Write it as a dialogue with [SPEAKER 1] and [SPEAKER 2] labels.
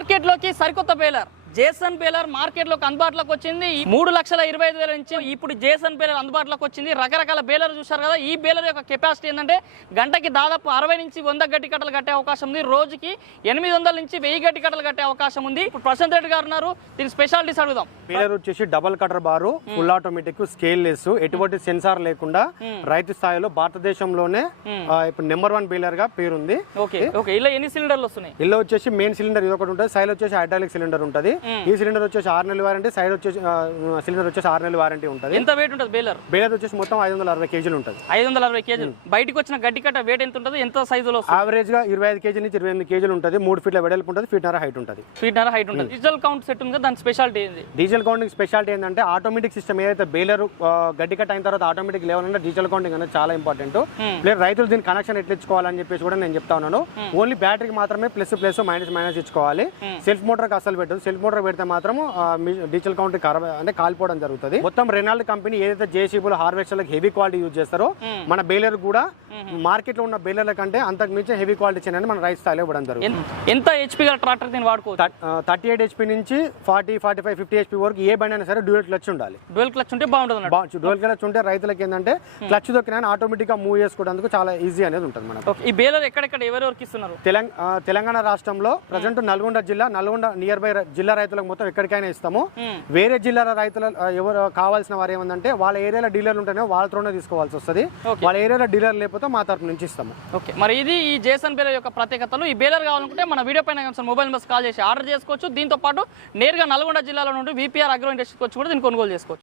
[SPEAKER 1] మార్కెట్లోకి సరికొత్త baler. Jason baler మార్కెట్లోకి అందుబాటులోకి వచ్చింది. ఈ మూడు లక్షల ఇరవై ఐదు వేల నుంచి ఇప్పుడు జేసన్ బేలర్ అందుబాటులోకి వచ్చింది. రకరకాల బేలర్ చూశారు కదా ఈ బేలర్ యొక్క కెపాసిటీ ఏంటంటే గంటకి దాదాపు అరవై నుంచి వంద గట్టి కట్టలు కట్టే అవకాశం ఉంది. రోజుకి ఎనిమిది వందల నుంచి వెయ్యి గట్టి కట్టలు కట్టే అవకాశం ఉంది. ఇప్పుడు ప్రశాంత్ రెడ్డి గారు ఉన్నారు. దీని స్పెషాలిటీస్ అడుగుదాం.
[SPEAKER 2] పేలర్ వచ్చేసి double cutter bar full automatic scale less. ఎటువంటి సెన్సార్ లేకుండా రైతు స్థాయిలో భారతదేశంలోనే ఇప్పుడు నెంబర్ వన్ బీలర్గా పేరుంది.
[SPEAKER 1] ఇలా ఎన్ని సిలిండర్లు వస్తున్నాయి?
[SPEAKER 2] ఇల్లు వచ్చేసి మెయిన్ సిలిండర్ ఇది ఒకటి ఉంటుంది. సైడ్ వచ్చేసి హైడ్రాలిక్ సిలిండర్ ఉంటుంది. ఈ సిలిండర్ వచ్చేసి ఆరు నెలల వారంటీ సైడ్ వచ్చేసి సిలిండర్ వచ్చేసి ఆరు నెలల వారంటీ ఉంటుంది.
[SPEAKER 1] ఎంత వెయిట్ ఉంటుంది బేలర్
[SPEAKER 2] బేలర్ వచ్చేసి మొత్తం ఐదు వందల అరవై కేజీలు ఉంటుంది.
[SPEAKER 1] ఐదు వందల అరవై కేజీలు. బయటికి వచ్చిన గడ్డి కట్ట వెయిట్ ఎంత ఉంటుంది? ఎంత సైజులో
[SPEAKER 2] యావరేజ్గా ఇరవై ఐదు కేజీ నుంచి ఇరవై ఎనిమిది కేజీలు ఉంటుంది. మూడు ఫీట్ల వెడల్పు ఉంటుంది. ఫీట్ నర హైట్ ఉంటుంది.
[SPEAKER 1] ఫీట్ నర హైట్ ఉంటుంది. డిజిటల్ కౌంట్ సెట్ ఉంది? దాని స్పెషాలిటీ ఏంది?
[SPEAKER 2] డీజిల్ కౌంటింగ్ స్పెషాలిటీ ఏంటంటే ఆటోమేటిక్ సిస్టమ్ ఏదైతే బేలర్ గడ్డి కట్ అయిన తర్వాత ఆటోమేటిక్ లెవెల్ అంటే డీజిల్ కౌంటింగ్ అనేది చాలా ఇంపార్టెంట్. ప్లస్ రైతులు దీని కనెక్షన్ ఎట్లా ఇచ్చుకోవాలని చెప్పేసి కూడా నేను చెప్తా ఉన్నాను. ఓన్లీ బ్యాటరీకి మాత్రమే ప్లస్ ప్లస్ మైనస్ మైనస్ ఇచ్చుకోవాలి. సెల్ఫ్ మోటార్ అసలు పెట్టదు. సెల్ఫ్ మోటార్ పెడితే మాత్రం డీజిల్ కౌంటింగ్ అంటే కాలిపోవడం జరుగుతుంది. మొత్తం రెనాల్డ్ కంపెనీ ఏదైతే జేసీబుల్ హార్వెస్టర్లకు హెవీ క్వాలిటీ యూజ్ చేస్తారో మన బేలర్ కూడా మార్కెట్లో ఉన్న బేలర్ల కంటే అంతకు మించి హెవీ క్వాలిటీ చేయని మన రైస్ స్థాయిలో ఇవ్వడం జరుగుతుంది.
[SPEAKER 1] ఎంత హెచ్పి గల ట్రాక్టర్ దీన్ని వాడుకోవచ్చు?
[SPEAKER 2] థర్టీ ఎయిట్ హెచ్పి నుంచి forty forty five fifty HP వరకు ఏ బండి అయినా సరే డ్యూయల్ క్లచ్ ఉండాలి.
[SPEAKER 1] డ్యూయల్ క్లచ్ ఉంటే బాగుంటుంది
[SPEAKER 2] డ్యూయల్ క్లచ్ ఉంటే రైతులకి ఏంటంటే క్లచ్ దొక్కిన ఆటోమేటిక్గా మూవ్ చేసుకోవడానికి చాలా ఈజీ అనేది ఉంటుంది మనకు.
[SPEAKER 1] ఈ బేలర్ ఎక్కడెక్కడ ఎవరెవరికి ఇస్తున్నారు?
[SPEAKER 2] తెలంగాణ రాష్ట్రంలో ప్రజెంట్ నల్గొండ జిల్లా నల్గొండ నియర్ బై జిల్లా రైతులకు మొత్తం ఎక్కడికైనా ఇస్తాము. వేరే జిల్లాల రైతుల ఎవరు కావాల్సిన వారు ఏమందంటే వాళ్ళ ఏరియాలో డీలర్లు ఉంటేనే వాళ్ళతోనే తీసుకోవాల్సి వస్తుంది. వాళ్ళ ఏరియాలో డీలర్ లేకపోతే మా తరపు నుంచి ఇస్తాము.
[SPEAKER 1] ఓకే మరి ఇది ఈ జేసన్ బేలర్ యొక్క ప్రత్యేకతలు. ఈ బేలర్ కావాలనుకుంటే మన వీడియో పైన మొబైల్ నెంబర్స్ కాల్ చేసి ఆర్డర్ చేసుకోవచ్చు. దీంతో పాటు నేరుగా నల్గొండ జిల్లాలో నుండి విపిఆర్ అగ్రో ఇండస్ట్రీకి వచ్చి కూడా దీన్ని కొనుగోలు చేసుకోవచ్చు.